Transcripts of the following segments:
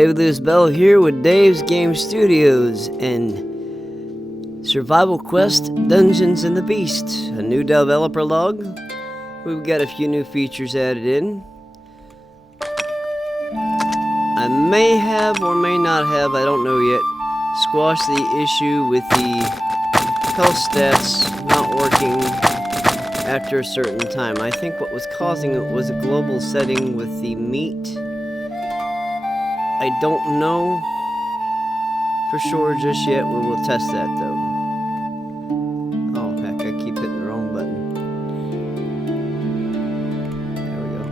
David Lewis Bell here with Dave's Game Studios and Survival Quest Dungeons and the Beast, a new developer log. We've got a few new features added in. I may have or may not have, I don't know yet, squashed the issue with the health stats not working after a certain time. I think what was causing it was a global setting with the meat. I don't know for sure just yet. We will test that though. Oh heck, I keep hitting the wrong button. There we go.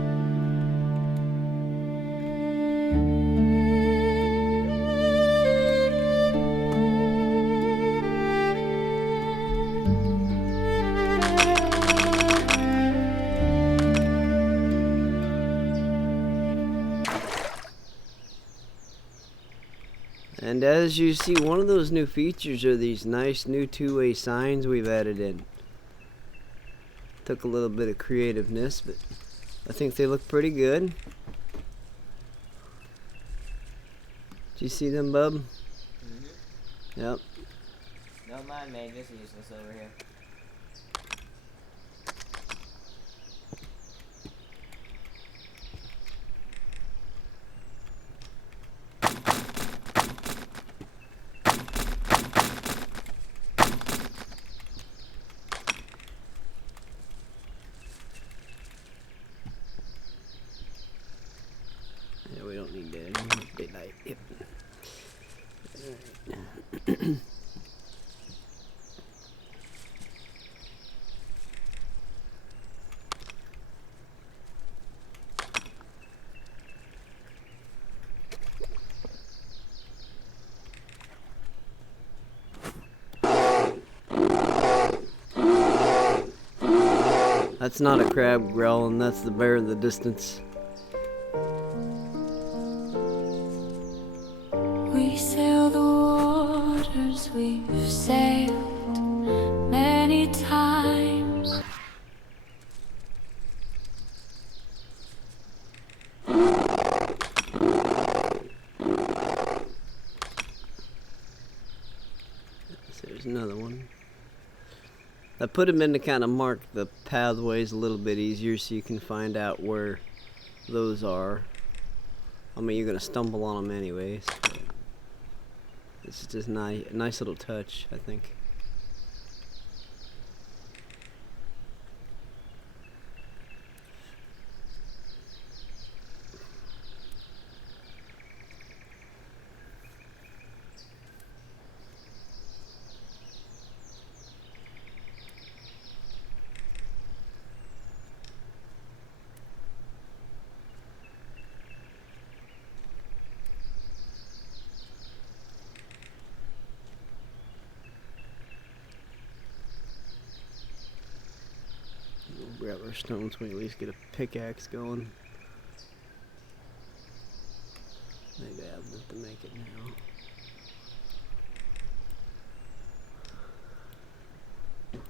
And as you see, one of those new features are these nice new two-way signs we've added in. Took a little bit of creativeness, but I think they look pretty good. Do you see them, bub? Mm-hmm. Yep. Don't mind me, this is useless over here. Yeah, we don't need that anymore. Daylight. Yep. That's not a crab growling, that's the bear in the distance. We sail the waters we've sailed many times. There's another one. I put them in to kind of mark the pathways a little bit easier so you can find out where those are. I mean, you're going to stumble on them anyways. It's just a nice little touch, I think. We'll grab our stones so we at least get a pickaxe going. Maybe I have enough to make it now.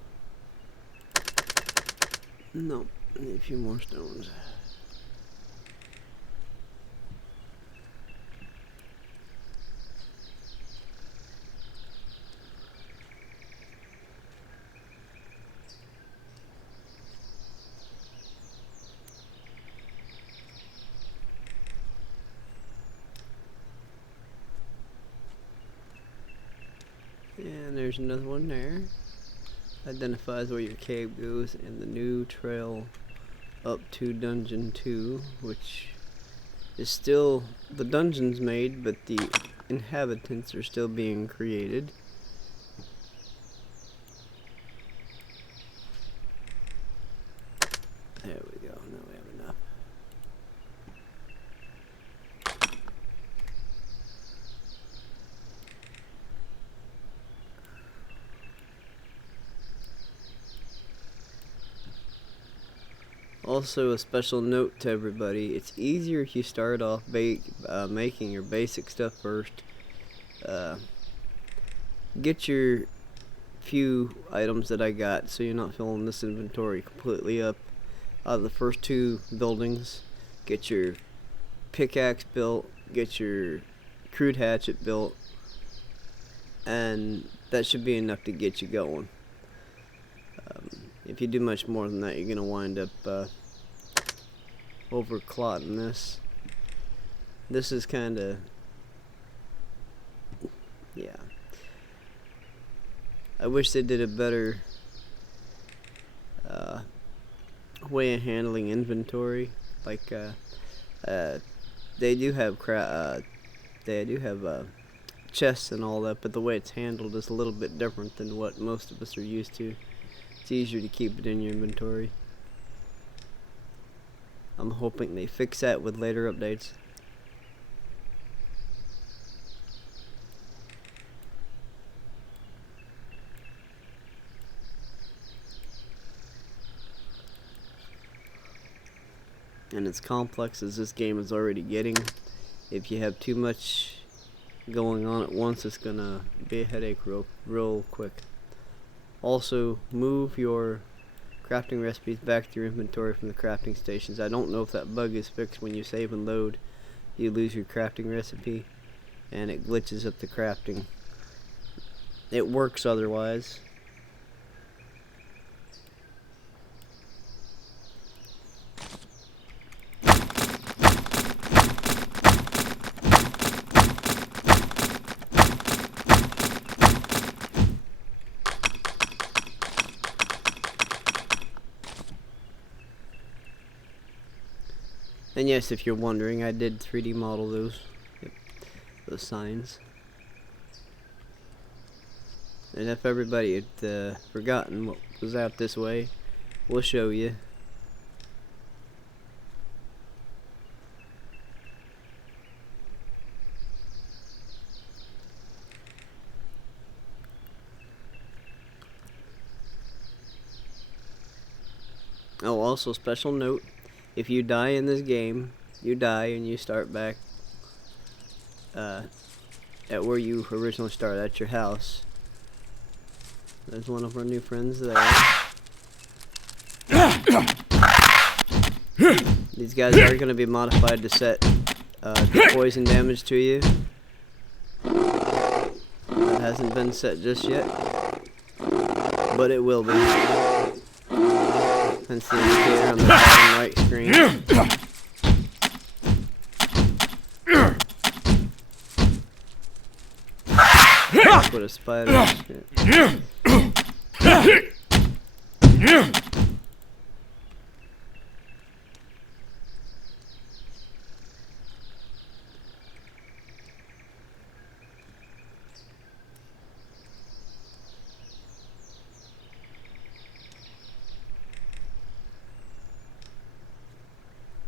No, need a few more stones. And there's another one there. Identifies where your cave goes and the new trail up to Dungeon 2, which is still, the dungeon's made, but the inhabitants are still being created. There we go, now we have enough. Also, a special note to everybody, it's easier if you start off making your basic stuff first. Get your few items that I got so you're not filling this inventory completely up. Out of the first two buildings, get your pickaxe built, get your crude hatchet built, and that should be enough to get you going. If you do much more than that, you're gonna wind up overclotting this. This is kinda, yeah. I wish they did a better way of handling inventory. Like they do have chests and all that, but the way it's handled is a little bit different than what most of us are used to. It's easier to keep it in your inventory. I'm hoping they fix that with later updates. And as complex as this game is already getting, if you have too much going on at once, it's gonna be a headache real quick. Also, move your crafting recipes back to your inventory from the crafting stations. I don't know if that bug is fixed. When you save and load, you lose your crafting recipe and it glitches up the crafting. It works otherwise. And yes, if you're wondering, I did 3D model those signs. And if everybody had forgotten what was out this way, we'll show you. Oh, also special note, if you die in this game, you die and you start back at where you originally started, at your house. There's one of our new friends there. These guys are going to be modified to set the poison damage to you. That hasn't been set just yet, but it will be. Hence the indicator on the bottom right screen. That's what a spider is.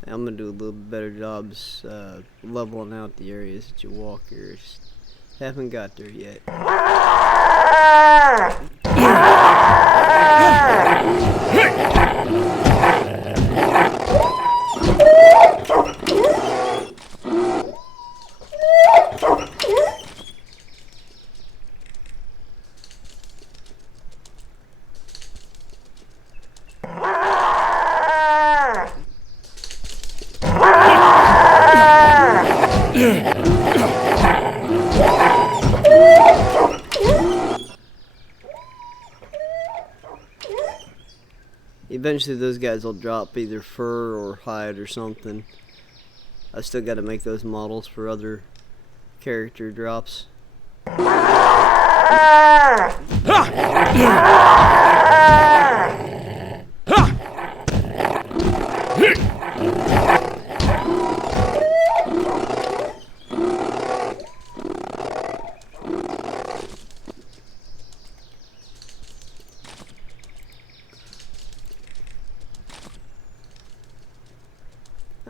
I'm gonna do a little better jobs leveling out the areas that you walk here. Just haven't got there yet. Eventually those guys will drop either fur or hide or something. I still got to make those models for other character drops.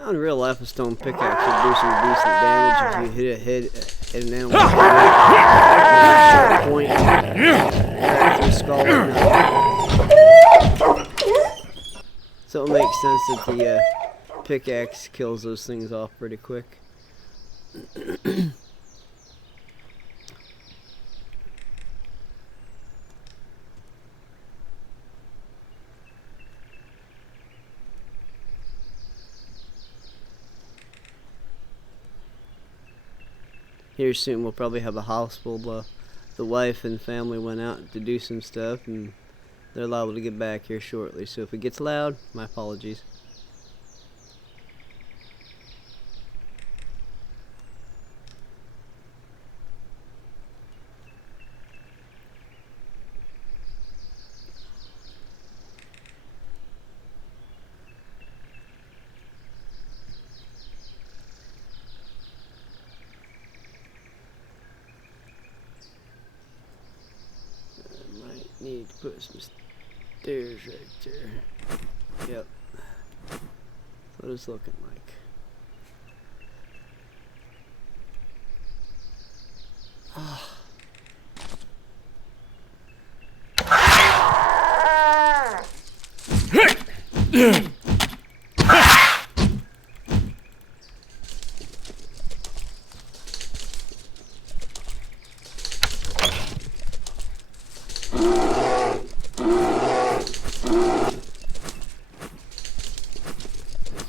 In real life, a stone pickaxe would do some decent damage if you hit an animal at a sharp point, crack their skull or not. So it makes sense that the pickaxe kills those things off pretty quick. here soon we'll probably have a house full. The wife and family went out to do some stuff, and they're liable to get back here shortly. So if it gets loud, my apologies. Need to put some stairs right there. Yep. That's what it's looking like.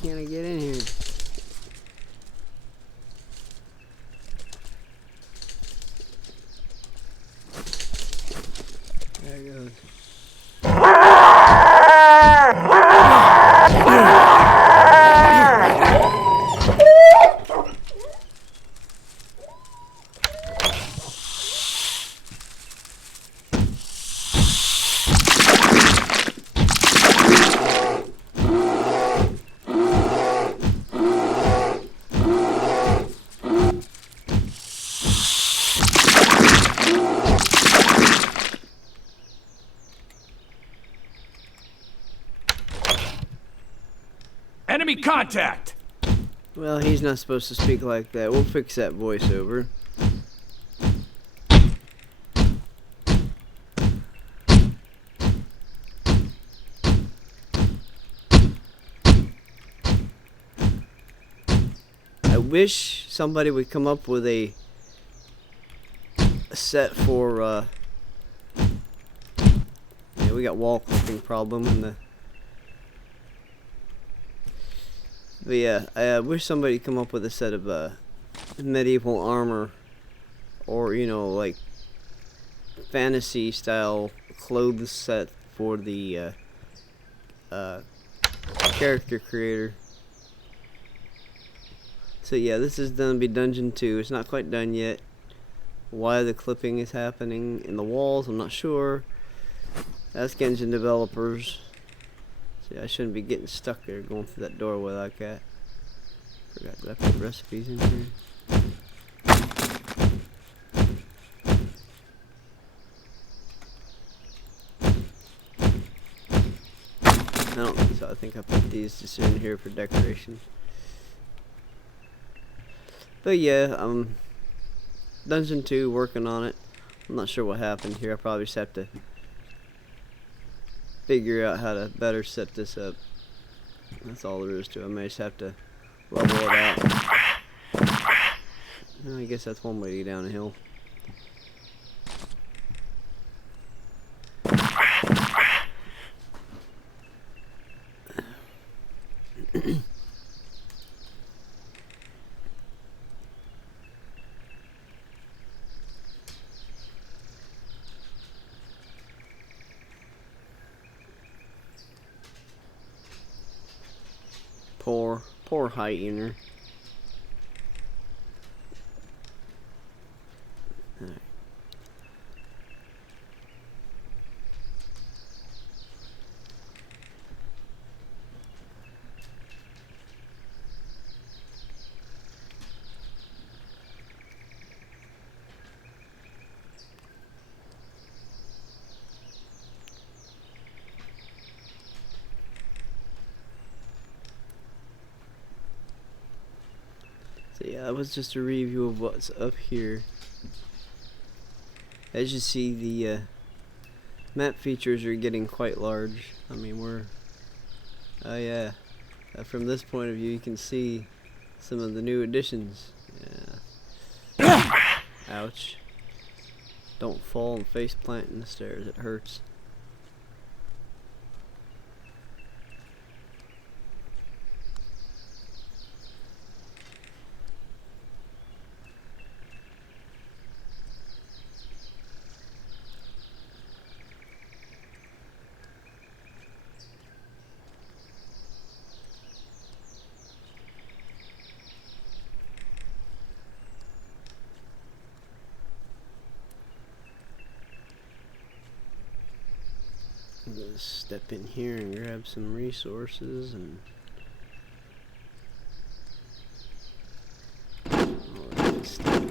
Can't I get in here? There it goes. Enemy contact! Well, he's not supposed to speak like that. We'll fix that voiceover. I wish somebody would come up with a set for, yeah, we got wall clipping problem in the... But yeah, I wish somebody come up with a set of medieval armor, or you know, like fantasy style clothes set for the character creator. So yeah, this is gonna be Dungeon 2. It's not quite done yet. Why the clipping is happening in the walls, I'm not sure. Ask engine developers. See, I shouldn't be getting stuck there going through that doorway like that. Forgot, did I put recipes in here? I don't think so. I think I put these just in here for decoration. But yeah, Dungeon 2, working on it. I'm not sure what happened here. I probably just have to figure out how to better set this up. That's all there is to it. I may just have to level it out. Well, I guess that's one way to get down a hill. Poor hyena. Alright. So yeah, that was just a review of what's up here. As you see, the map features are getting quite large. I mean, oh yeah, from this point of view you can see some of the new additions. Yeah. Ouch. Don't fall and face plant in the stairs, it hurts. I'm gonna step in here and grab some resources and all that good stuff.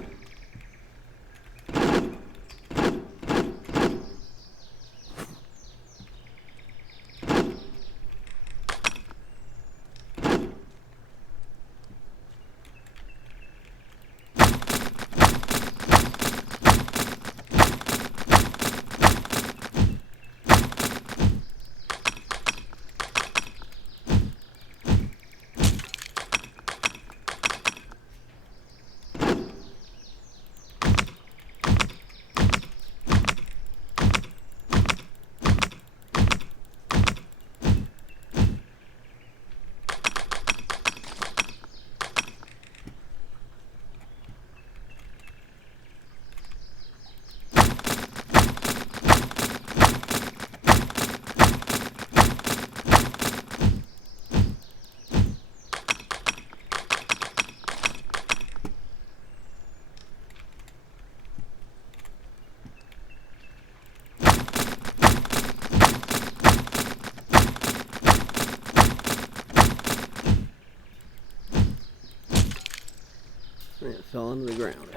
It fell into the ground.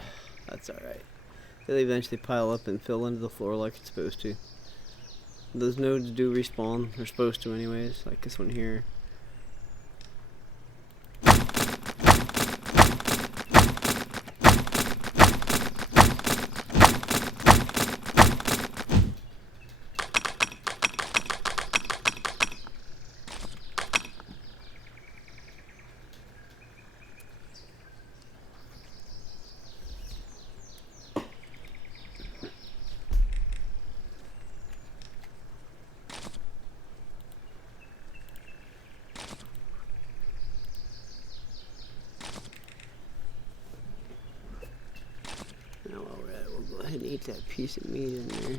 That's alright. They'll eventually pile up and fill into the floor like it's supposed to. Those nodes do respawn. They're supposed to anyways, like this one here. Now while we're at it, we'll go ahead and eat that piece of meat in there.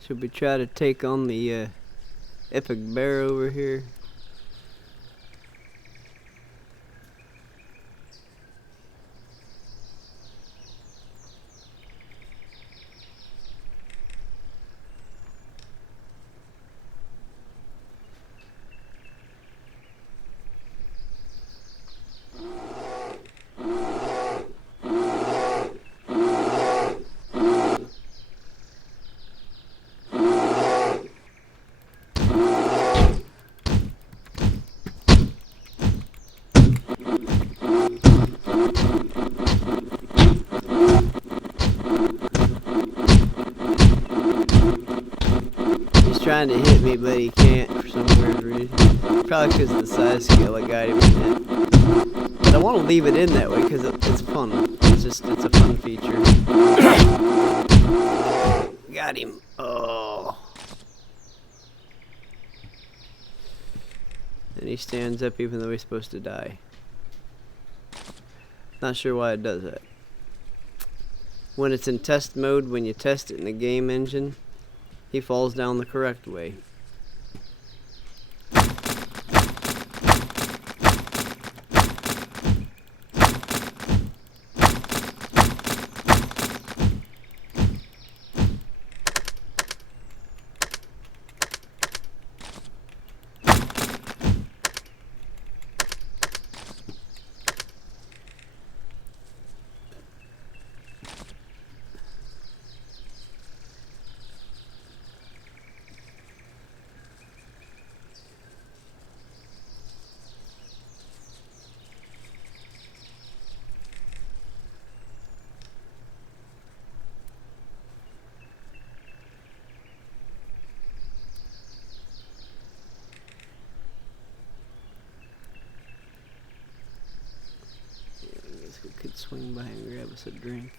Should we try to take on the epic bear over here? Trying to hit me, but he can't for some weird reason. Probably because of the size scale I got him in it. But I want to leave it in that way because it's fun. It's a fun feature. Got him. Oh. And he stands up even though he's supposed to die. Not sure why it does that. When it's in test mode, when you test it in the game engine, he falls down the correct way. We could swing by and grab us a drink.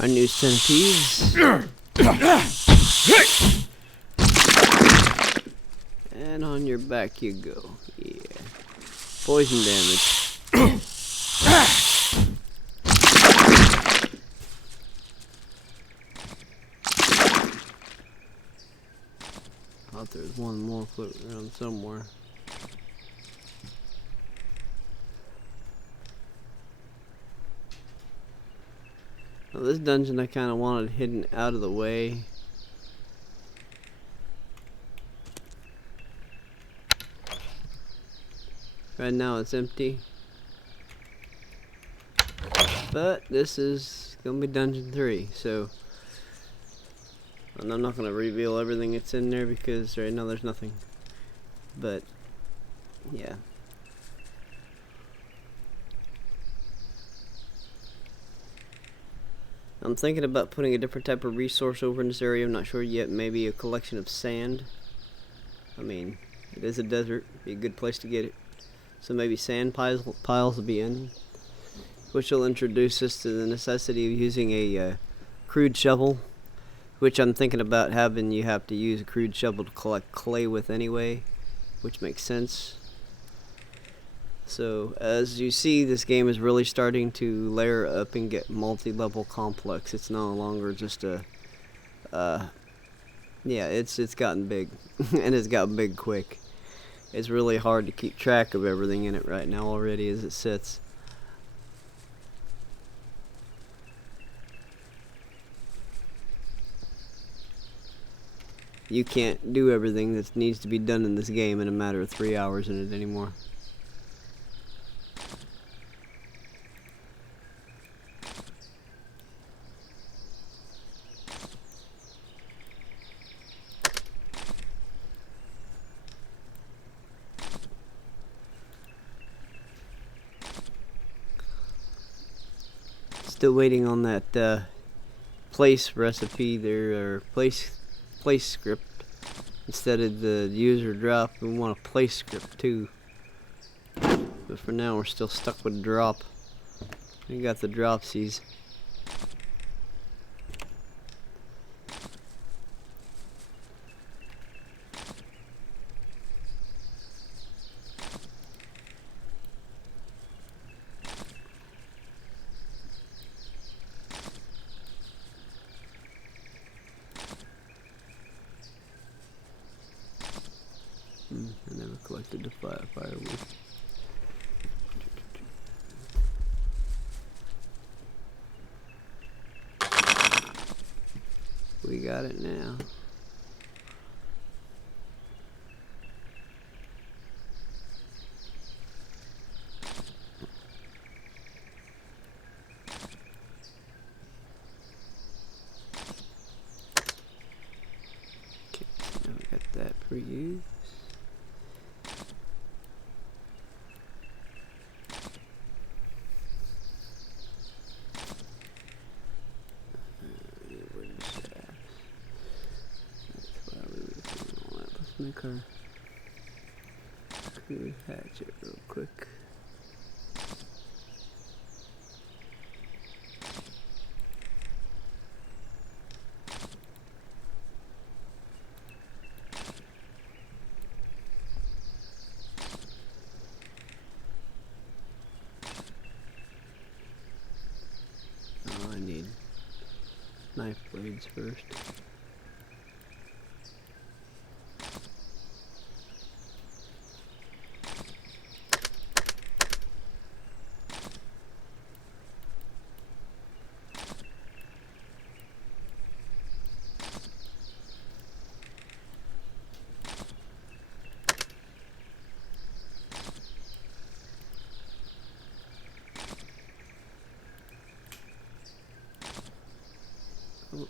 Our new centipedes. And on your back you go. Yeah. Poison damage. Thought there was one more floating around somewhere. Now this dungeon I kind of wanted hidden out of the way. Right now it's empty. But this is gonna be dungeon 3, so and I'm not gonna reveal everything that's in there because right now there's nothing. But yeah. I'm thinking about putting a different type of resource over in this area. I'm not sure yet. Maybe a collection of sand. I mean, it is a desert. Be a good place to get it. So maybe sand piles will be in, which will introduce us to the necessity of using a crude shovel, which I'm thinking about having you have to use a crude shovel to collect clay with anyway, which makes sense. So as you see, this game is really starting to layer up and get multi-level complex. It's no longer just a yeah, it's gotten big and it's gotten big quick. It's really hard to keep track of everything in it right now already as it sits. You can't do everything that needs to be done in this game in a matter of 3 hours in it anymore. Still waiting on that place recipe there, or place script. Instead of the user drop, we want a place script too. But for now, we're still stuck with drop. We got the dropsies. I never collected the firewood. We got it now. Okay, now we got that for you. make our crude hatchet real quick. Oh, I need knife blades first. Oh.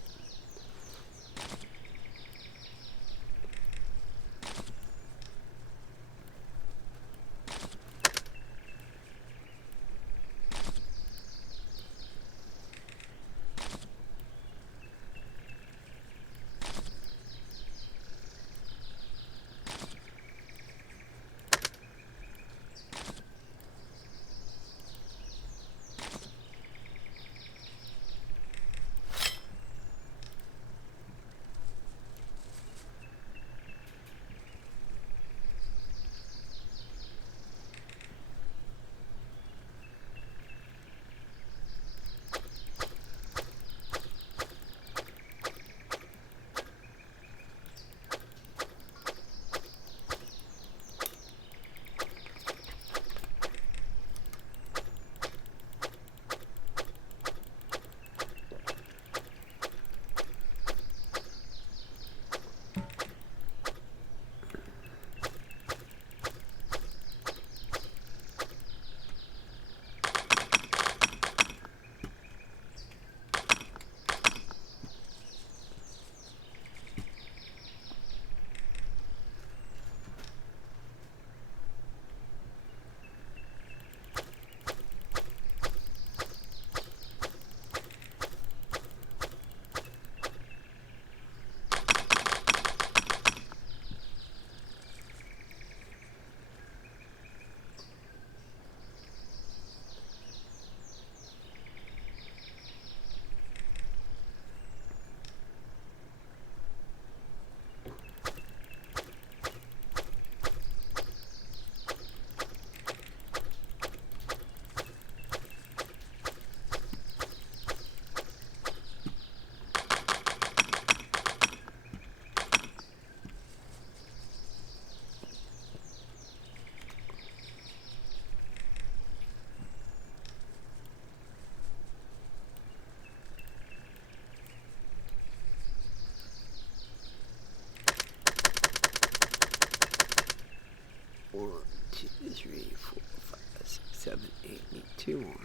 One, two, three, four, five, six, seven, eight. Need two more.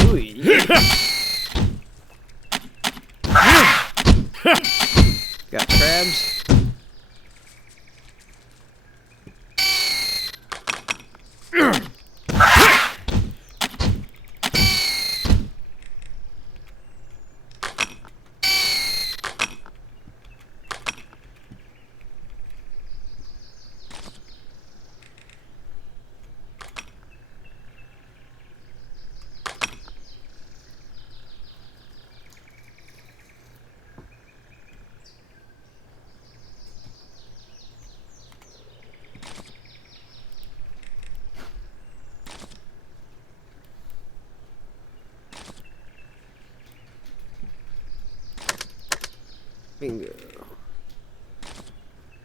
Ooh, yeah. Got crabs. Bingo.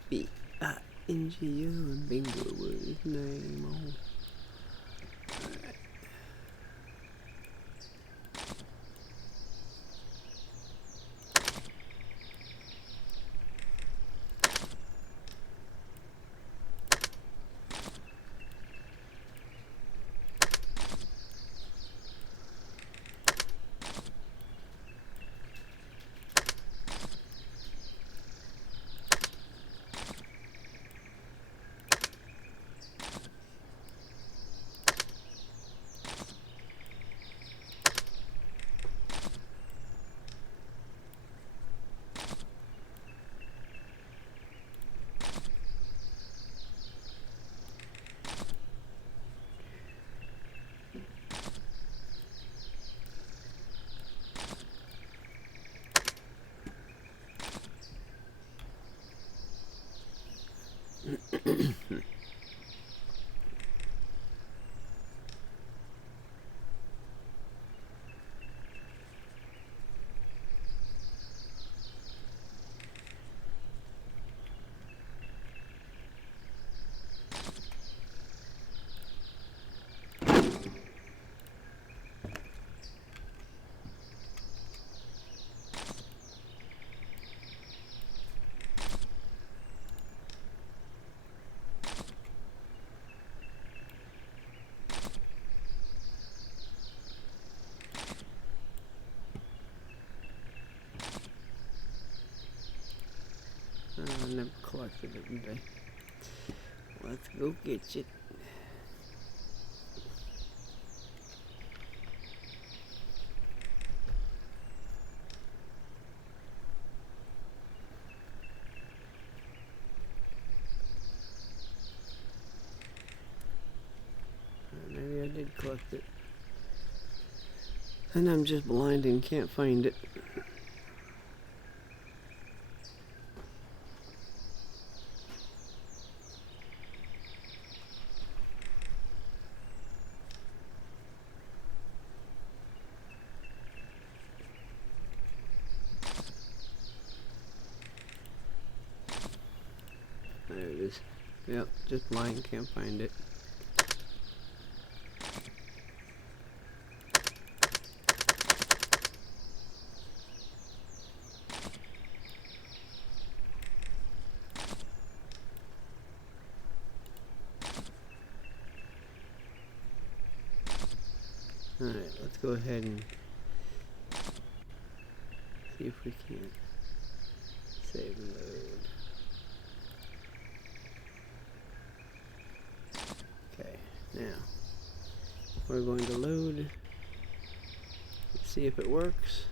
B-I-N-G-O and bingo was his name. Oh. I never collected it today. Let's go get it. Maybe I did collect it. And I'm just blind and can't find it. There it is. Yep, just blind, can't find it. Alright, let's go ahead and see if we can save and load. Okay, now we're going to load. Let's see if it works.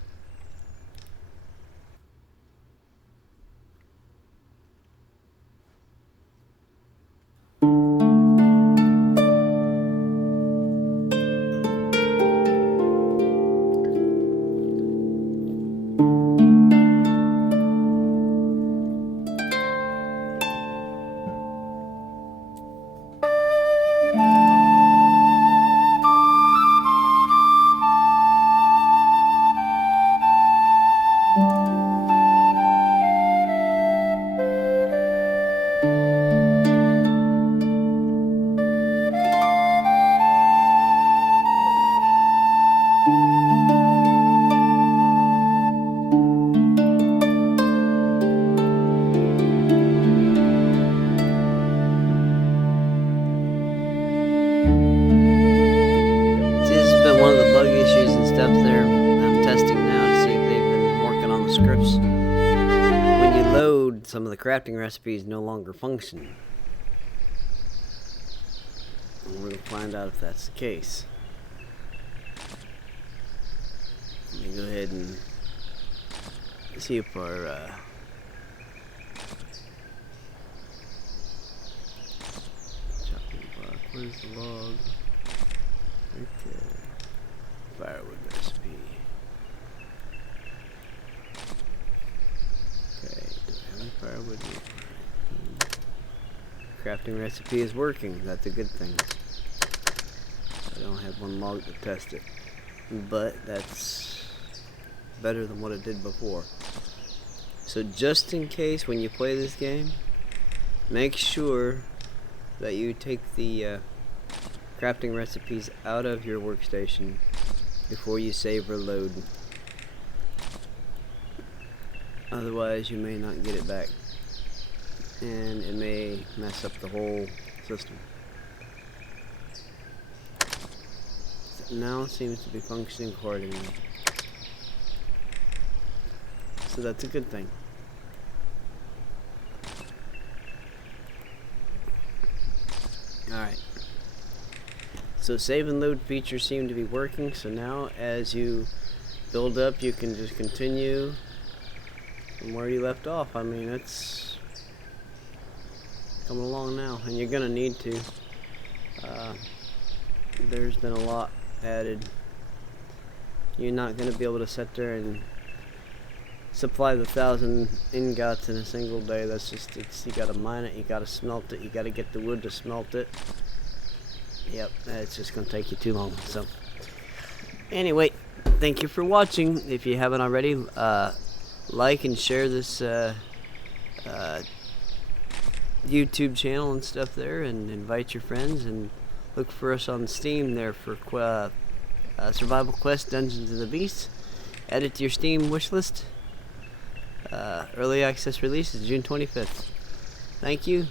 Some of the crafting recipes no longer function. And we're going to find out if that's the case. Let me go ahead and see if our chopping block, where's the log? Right there. Firewood recipe. Firewood. Crafting recipe is working. That's a good thing. I don't have one log to test it, but that's better than what it did before. So just in case when you play this game, make sure that you take the crafting recipes out of your workstation before you save or load. Otherwise, you may not get it back, and it may mess up the whole system. So now it seems to be functioning accordingly, so that's a good thing. Alright, so save and load features seem to be working, so now as you build up, you can just continue from where you left off. I mean, it's coming along now, and you're gonna need to. There's been a lot added. You're not gonna be able to sit there and supply the 1,000 ingots in a single day. That's just, you gotta mine it, you gotta smelt it, you gotta get the wood to smelt it. Yep, it's just gonna take you too long. So, anyway, thank you for watching. If you haven't already, like and share this YouTube channel and stuff there, and invite your friends, and look for us on Steam there for Survival Quest Dungeons of the Beast. Add it to your Steam wishlist. Early access release is June 25th. Thank you.